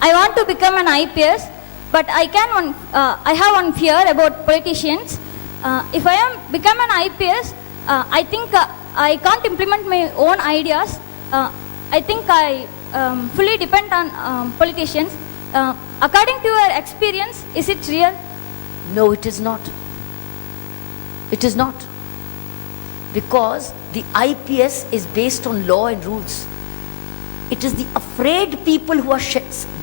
I want to become an IPS, but I have one fear about politicians. If I am become an IPS, I think I can't implement my own ideas. I think I fully depend on politicians. According to your experience, is it real? No, it is not. It is not. Because the IPS is based on law and rules. It is the afraid people who are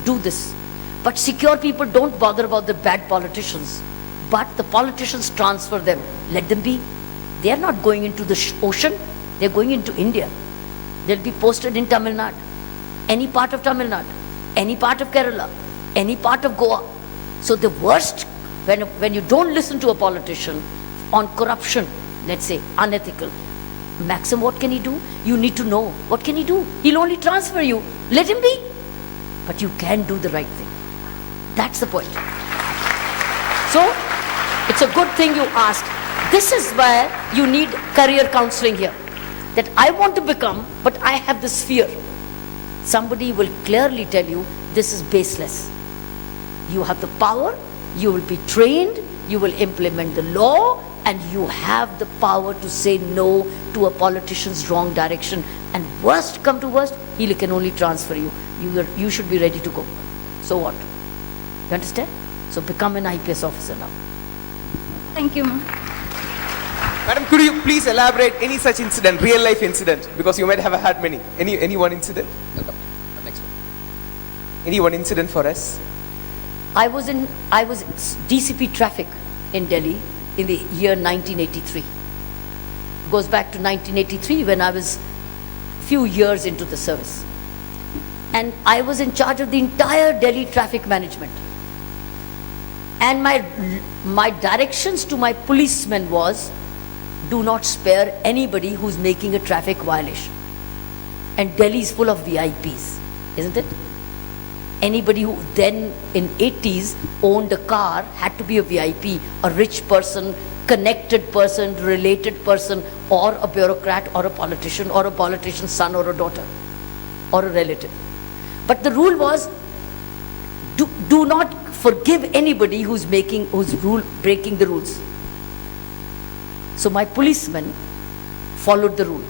do this. But secure people don't bother about the bad politicians. But the politicians transfer them. Let them be. They are not going into the ocean. They are going into India. They'll be posted in Tamil Nadu. Any part of Tamil Nadu. Any part of Kerala. Any part of Goa. So the worst, when you don't listen to a politician on corruption, let's say, unethical, Maxim, what can he do? You need to know. What can he do? He'll only transfer you. Let him be. But you can do the right thing. That's the point. So, it's a good thing you asked. This is where you need career counseling here. That I want to become, but I have this fear. Somebody will clearly tell you, this is baseless. You have the power, you will be trained, you will implement the law, and you have the power to say no to a politician's wrong direction. And worst come to worst, he can only transfer you. You should be ready to go. So what? You understand? So become an IPS officer now. Thank you, ma'am. Madam, could you please elaborate any such incident, real life incident? Because you might have had many. Any one incident? Welcome. Next one. Any one incident for us? I was DCP traffic in Delhi in the year 1983. It goes back to 1983 when I was few years into the service. And I was in charge of the entire Delhi traffic management. And my directions to my policemen was, do not spare anybody who's making a traffic violation. And Delhi is full of VIPs, isn't it? Anybody who then in 80s owned a car had to be a VIP, a rich person, connected person, related person, or a bureaucrat, or a politician's son or a daughter, or a relative. But the rule was, do not forgive anybody who's breaking the rules. So my policemen followed the rule.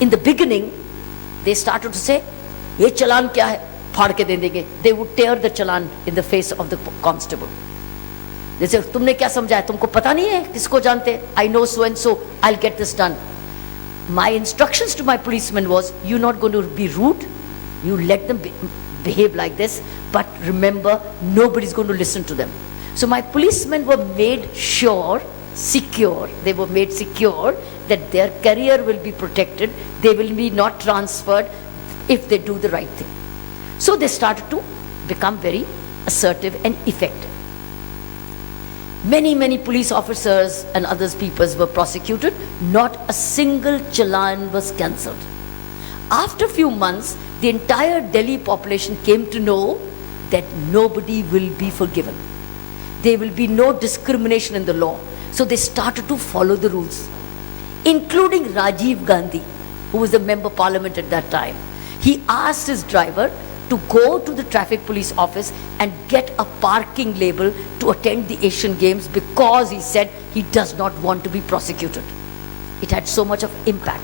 In the beginning, they started to say, "Ye chalan kya hai? Phad ke de denge." They would tear the chalan in the face of the constable. They say, "Tumne kya samjha hai? Tumko pata nahi hai? Kisko jante? I know so and so. I'll get this done." My instructions to my policemen was, you're not going to be rude. You let them behave like this. But remember, nobody's going to listen to them. So my policemen were made secure that their career will be protected. They will be not transferred if they do the right thing. So they started to become very assertive and effective. Many police officers and other people were prosecuted. Not a single challan was cancelled. After a few months, the entire Delhi population came to know that nobody will be forgiven. There will be no discrimination in the law. So they started to follow the rules, including Rajiv Gandhi, who was the member of parliament at that time. He asked his driver to go to the traffic police office and get a parking label to attend the Asian Games because he said he does not want to be prosecuted. It had so much of impact.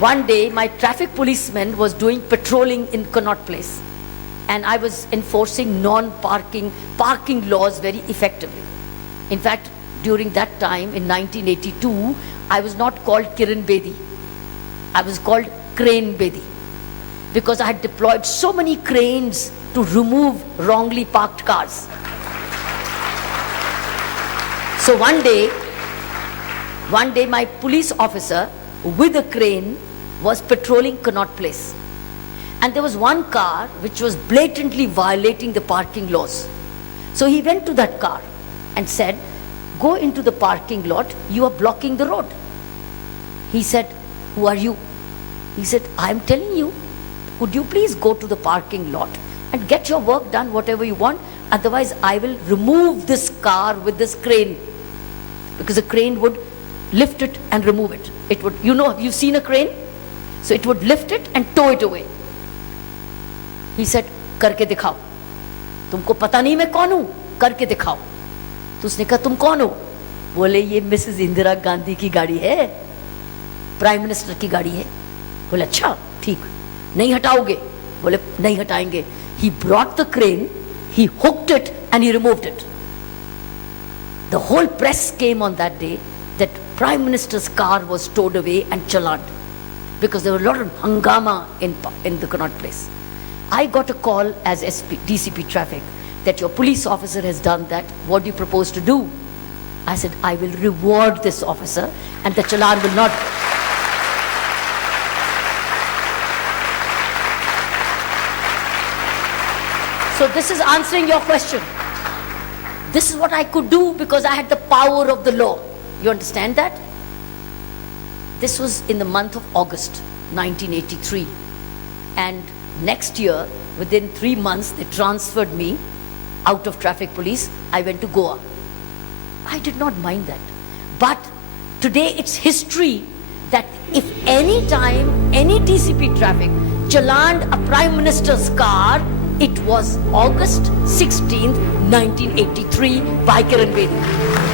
One day, my traffic policeman was doing patrolling in Connaught Place, and I was enforcing parking laws very effectively. In fact, during that time, in 1982, I was not called Kiran Bedi. I was called Crane Bedi, because I had deployed so many cranes to remove wrongly parked cars. So one day, my police officer with a crane was patrolling Connaught Place. And there was one car which was blatantly violating the parking laws. So he went to that car and said, "Go into the parking lot, you are blocking the road." He said, "Who are you?" He said, "I'm telling you, could you please go to the parking lot and get your work done, whatever you want, otherwise I will remove this car with this crane." Because the crane would lift it and remove it. It would, you know, you've seen a crane? So it would lift it and tow it away. He said, करके दिखाओ. तुमको पता नहीं मैं कौन हूं, करके दिखाओ. तो उसने कहा तुम कौन हो? बोले ये मिसेस इंदिरा गांधी की गाड़ी है, प्राइम मिनिस्टर की गाड़ी है. बोले अच्छा ठीक, नहीं हटाओगे? बोले नहीं हटाएंगे. He brought the crane, he hooked it and he removed it. The whole press came on that day that Prime Minister's car was towed away and challaned because there were a lot of hangama in the Connaught Place. I got a call as DCP Traffic that your police officer has done that. What do you propose to do? I said, I will reward this officer and the challan will not. So this is answering your question. This is what I could do because I had the power of the law. You understand that? This was in the month of August 1983. And next year, within 3 months, they transferred me out of traffic police. I went to Goa. I did not mind that. But today it's history that if any time, any DCP traffic challaned a Prime Minister's car, it was August 16th, 1983 by Kiran Bedi.